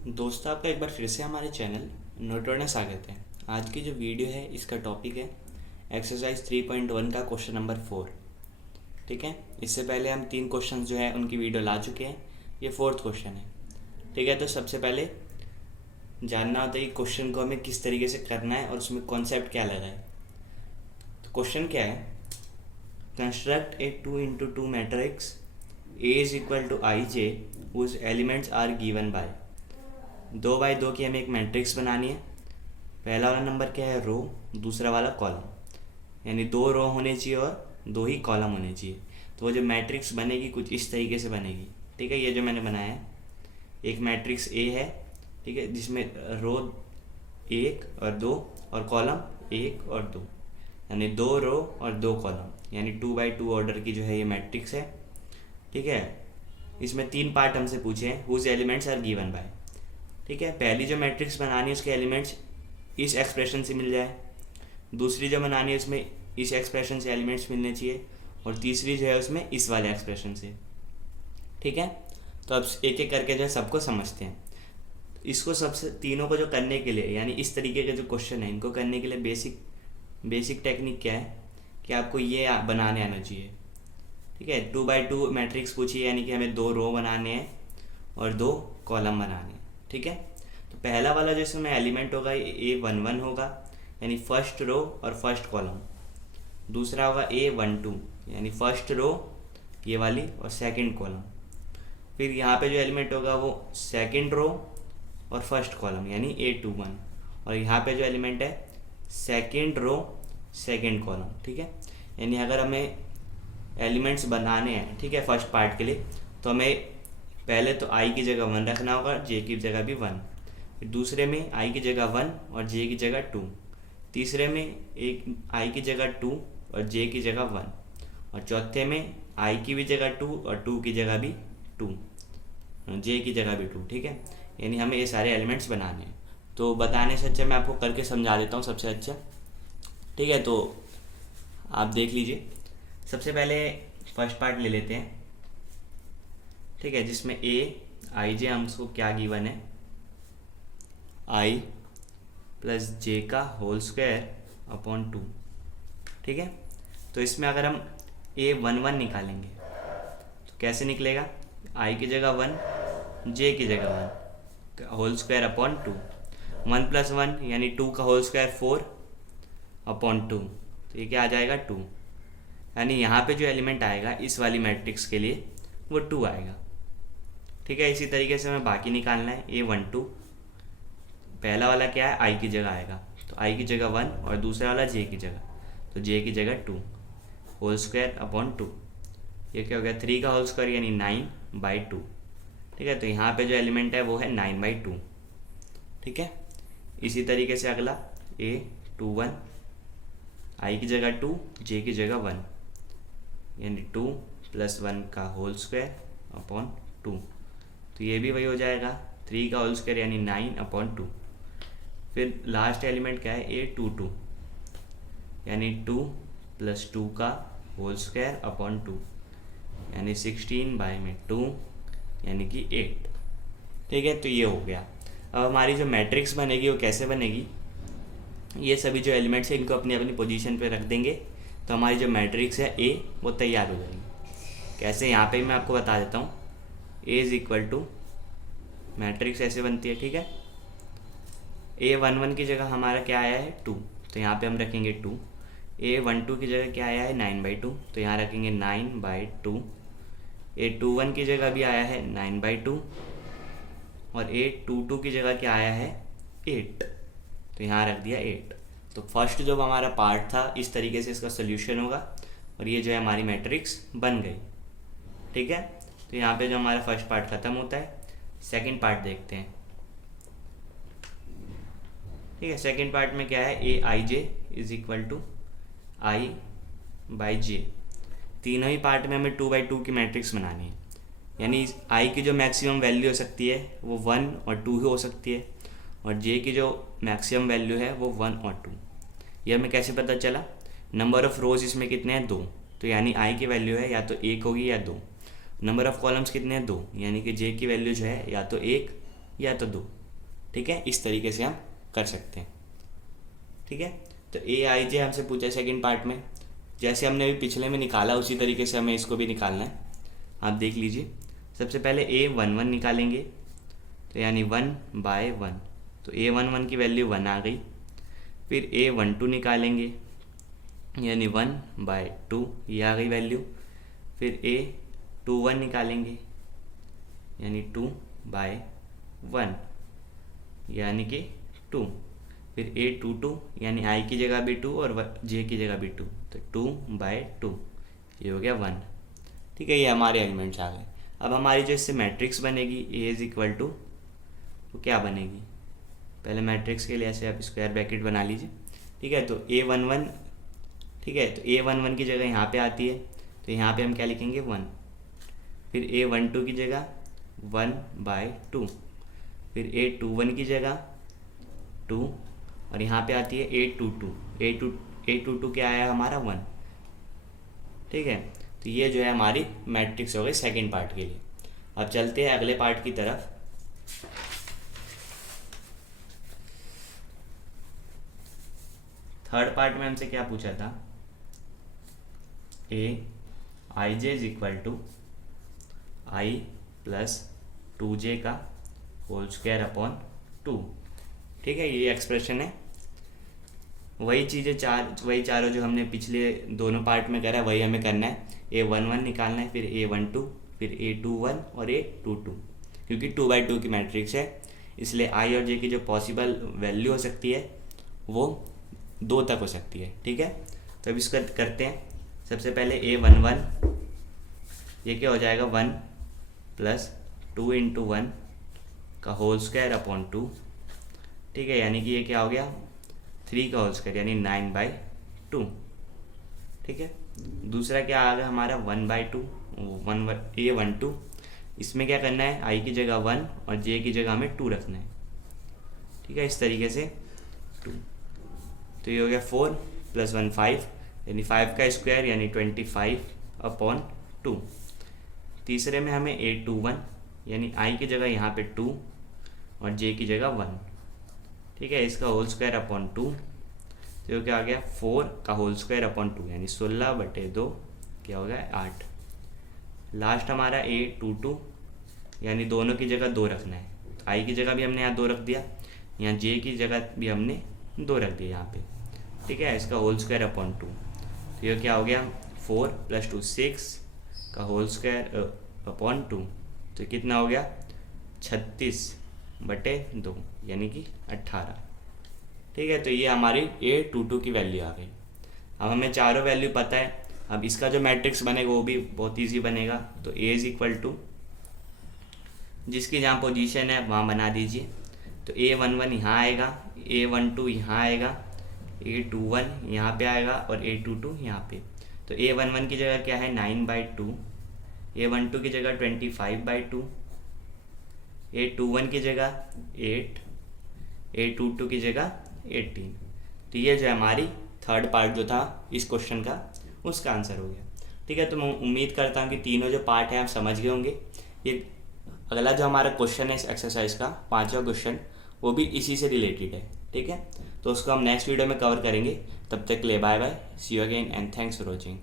दोस्तों, आपका एक बार फिर से हमारे चैनल नोटोड में स्वागत है। आज की जो वीडियो है इसका टॉपिक है एक्सरसाइज 3.1 का क्वेश्चन नंबर 4। ठीक है, इससे पहले हम 3 क्वेश्चन जो है उनकी वीडियो ला चुके हैं। ये 4th क्वेश्चन है। ठीक है, तो सबसे पहले जानना होता है कि क्वेश्चन को हमें किस तरीके से करना है और उसमें कॉन्सेप्ट क्या लगा है। तो क्वेश्चन क्या है, construct a 2x2 matrix A is equal to I J whose elements are given by. 2x2 की हमें एक मैट्रिक्स बनानी है। पहला वाला नंबर क्या है, रो, दूसरा वाला कॉलम, यानी 2 रो होने चाहिए और 2 ही कॉलम होने चाहिए। तो वो जो मैट्रिक्स बनेगी कुछ इस तरीके से बनेगी। ठीक है, ये जो मैंने बनाया है एक मैट्रिक्स ए है। ठीक है, जिसमें रो 1 और 2 और कॉलम 1 और 2, यानी 2 रो और 2 कॉलम, यानी 2x2 ऑर्डर की जो है ये मैट्रिक्स है। ठीक है, इसमें 3 पार्ट हमसे पूछे हैं, whose elements are given by. ठीक है, पहली जो मैट्रिक्स बनानी है उसके एलिमेंट्स इस एक्सप्रेशन से मिल जाए, दूसरी जो बनानी है उसमें इस एक्सप्रेशन से एलिमेंट्स मिलने चाहिए, और तीसरी जो है उसमें इस वाले एक्सप्रेशन से। ठीक है, तो अब एक एक करके जो है सबको समझते हैं। इसको सबसे तीनों को जो करने के लिए, यानी इस तरीके के जो क्वेश्चन है इनको करने के लिए बेसिक टेक्निक क्या है कि आपको ये बनाने आना चाहिए। ठीक है, 2x2 मैट्रिक्स पूछिए, यानी कि हमें 2 रो बनाने हैं और 2 कॉलम बनाने हैं। ठीक है, तो पहला वाला जो इसमें एलिमेंट होगा A11 होगा, यानी फर्स्ट रो और फर्स्ट कॉलम। दूसरा होगा A12, यानी फर्स्ट रो ये वाली और सेकंड कॉलम। फिर यहाँ पे जो एलिमेंट होगा वो सेकंड रो और फर्स्ट कॉलम, यानी A21। और यहाँ पे जो एलिमेंट है सेकंड रो सेकंड कॉलम। ठीक है, यानी अगर हमें एलिमेंट्स बनाने हैं, ठीक है, फर्स्ट पार्ट के लिए, तो हमें पहले तो i की जगह 1 रखना होगा, j की जगह भी 1। फिर दूसरे में i की जगह 1 और j की जगह 2। तीसरे में एक i की जगह 2 और j की जगह 1। और चौथे में i की भी जगह 2 और 2 की जगह भी 2, j की जगह भी 2। ठीक है, यानी हमें ये सारे एलिमेंट्स बनाने हैं। तो बताने से अच्छा मैं आपको करके समझा देता हूँ सबसे अच्छा। ठीक है, तो आप देख लीजिए। सबसे पहले फर्स्ट पार्ट ले लेते हैं। ठीक है, जिसमें आई जे हमको क्या गिवन है, i प्लस जे का होल स्क्वायर अपॉन 2। ठीक है, तो इसमें अगर हम A11 निकालेंगे तो कैसे निकलेगा, i की जगह 1, j की जगह 1, होल स्क्वायर अपॉन 2। 1 प्लस 1 यानी 2 का होल स्क्वायर 4 अपॉन 2, तो ये क्या आ जाएगा 2। यानी यहाँ पे जो एलिमेंट आएगा इस वाली मैट्रिक्स के लिए वो 2 आएगा। ठीक है, इसी तरीके से हमें बाकी निकालना है। A12 पहला वाला क्या है, i की जगह आएगा, तो i की जगह 1 और दूसरा वाला j की जगह, तो j की जगह 2, होल स्क्वायर अपॉन 2। ये क्या हो गया, 3 का होल स्क्वायर यानी 9/2। ठीक है, तो यहाँ पे जो एलिमेंट है वो है 9/2। ठीक है, इसी तरीके से अगला A21 i की जगह 2, j की जगह 1, यानी 2 + 1 का होल स्क्वायर अपॉन 2, तो ये भी वही हो जाएगा, 3 का होल स्क्वायर यानी 9/2। फिर लास्ट एलिमेंट क्या है, A22, यानी 2 + 2 का होल स्क्वायर अपॉन 2, यानी 16/2, यानी कि 8। ठीक है, तो ये हो गया। अब हमारी जो मैट्रिक्स बनेगी वो कैसे बनेगी, ये सभी जो एलिमेंट्स हैं इनको अपनी अपनी पोजीशन पे रख देंगे, तो हमारी जो मैट्रिक्स है A वो तैयार हो जाएगी। कैसे, यहाँ पे मैं आपको बता देता हूँ। A is equal to matrix ऐसे बनती है। ठीक है, A11 की जगह हमारा क्या आया है 2, तो यहाँ पे हम रखेंगे 2। A12 की जगह क्या आया है 9/2, तो यहाँ रखेंगे 9/2। A21 की जगह भी आया है 9/2 और A22 की जगह क्या आया है 8, तो यहाँ रख दिया 8। तो फर्स्ट जो हमारा पार्ट था इस तरीके से इसका सोल्यूशन होगा और ये जो है हमारी मैट्रिक्स बन गई। ठीक है, तो यहाँ पे जो हमारा फर्स्ट पार्ट ख़त्म होता है। सेकंड पार्ट देखते हैं। ठीक है, सेकंड पार्ट में क्या है, Aij is equal to i/j। तीनों ही पार्ट में हमें 2/2 की मैट्रिक्स बनानी है, यानी i की जो मैक्सिमम वैल्यू हो सकती है वो 1 और 2 ही हो सकती है, और j की जो मैक्सिमम वैल्यू है वो 1 और 2। ये हमें कैसे पता चला, नंबर ऑफ़ रोज़ इसमें कितने हैं 2, तो यानी i की वैल्यू है या तो 1 होगी या 2। नंबर ऑफ़ कॉलम्स कितने हैं 2, यानी कि j की वैल्यू जो है या तो 1 या तो 2। ठीक है, इस तरीके से हम कर सकते हैं। ठीक है, तो ए आई जे हमसे पूछा है सेकंड पार्ट में, जैसे हमने अभी पिछले में निकाला उसी तरीके से हमें इसको भी निकालना है। आप देख लीजिए, सबसे पहले A11 निकालेंगे, तो यानी 1/1, तो A11 की वैल्यू 1 आ गई। फिर A12 निकालेंगे, यानी 1/2, ये आ गई वैल्यू। फिर A21 निकालेंगे, यानी 2/1, यानी कि 2। फिर A22, यानी I की जगह भी 2 और J की जगह भी 2, तो 2/2, ये हो गया 1। ठीक है, ये हमारे एलिमेंट्स आ गए। अब हमारी जो इससे मैट्रिक्स बनेगी A इज इक्वल टू, तो क्या बनेगी, पहले मैट्रिक्स के लिए ऐसे आप स्क्वायर ब्रैकेट बना लीजिए। ठीक है, तो A11, ठीक है, तो A11 की जगह यहाँ पे आती है, तो यहाँ पे हम क्या लिखेंगे 1। फिर A12 की जगह 1/2, फिर A21 की जगह 2, और यहाँ पे आती है A22 क्या आया हमारा 1। ठीक है, तो ये जो है हमारी मैट्रिक्स हो गई सेकेंड पार्ट के लिए। अब चलते हैं अगले पार्ट की तरफ। थर्ड पार्ट में हमसे क्या पूछा था, Aij is equal to I plus 2j का होल स्क्वायर अपॉन 2। ठीक है, ये एक्सप्रेशन है, वही चीज़ें वही चारों जो हमने पिछले दोनों पार्ट में करा है वही हमें करना है। A11 निकालना है, फिर A12, फिर A21 और A22, क्योंकि 2/2 की मैट्रिक्स है, इसलिए I और J की जो पॉसिबल वैल्यू हो सकती है वो 2 तक हो सकती है। ठीक है, तो अब इसको करते हैं। सबसे पहले A11, ये क्या हो जाएगा 1 प्लस 2 × 1 का होल स्क्वायर अपॉन 2। ठीक है, यानी कि ये क्या हो गया 3 का होल स्क्वायर, यानी 9/2। ठीक है, दूसरा क्या आ गया हमारा 1/2, A12, इसमें क्या करना है, I की जगह 1 और J की जगह हमें 2 रखना है। ठीक है, इस तरीके से 2, तो ये हो गया 4 + 1 5, यानी 5 का स्क्वायर, यानी 25/2। तीसरे में हमें A21, यानी I की जगह यहाँ पे 2 और J की जगह 1। ठीक है, इसका होल स्क्वायर अपॉन 2, तो क्या आ गया 4 का होल स्क्वायर अपॉन 2, यानी 16/2, क्या हो गया 8। लास्ट हमारा A22, यानी दोनों की जगह 2 रखना है, तो I की जगह भी हमने यहाँ 2 रख दिया, यहाँ J की जगह भी हमने 2 रख दिया यहाँ पे। ठीक है, इसका होल स्क्वायर अपॉन 2, तो ये क्या हो गया 4 + 2 6 का होल स्क्वायर अपॉन 2, तो कितना हो गया 36/2, यानी कि 18। ठीक है, तो ये हमारी A22 की वैल्यू आ गई। अब हमें चारों वैल्यू पता है, अब इसका जो मैट्रिक्स बनेगा वो भी बहुत इजी बनेगा। तो A इज इक्वल टू, जिसकी जहाँ पोजीशन है वहाँ बना दीजिए, तो A11 यहाँ आएगा, A12 यहाँ आएगा, A21 यहाँ पे आएगा और A22 यहाँ पे। तो A11 की जगह क्या है 9/2, A12 की जगह 25/2, A21 की जगह 8, A22 की जगह 18। तो ये जो हमारी थर्ड पार्ट जो था इस क्वेश्चन का, उसका आंसर हो गया। ठीक है, तो मैं उम्मीद करता हूँ कि तीनों जो पार्ट हैं आप समझ गए होंगे। ये अगला जो हमारा क्वेश्चन है इस एक्सरसाइज का 5वां क्वेश्चन, वो भी इसी से रिलेटेड है। ठीक है, तो उसको हम नेक्स्ट वीडियो में कवर करेंगे। तब तक के लिए bye bye, see you again and thanks for watching.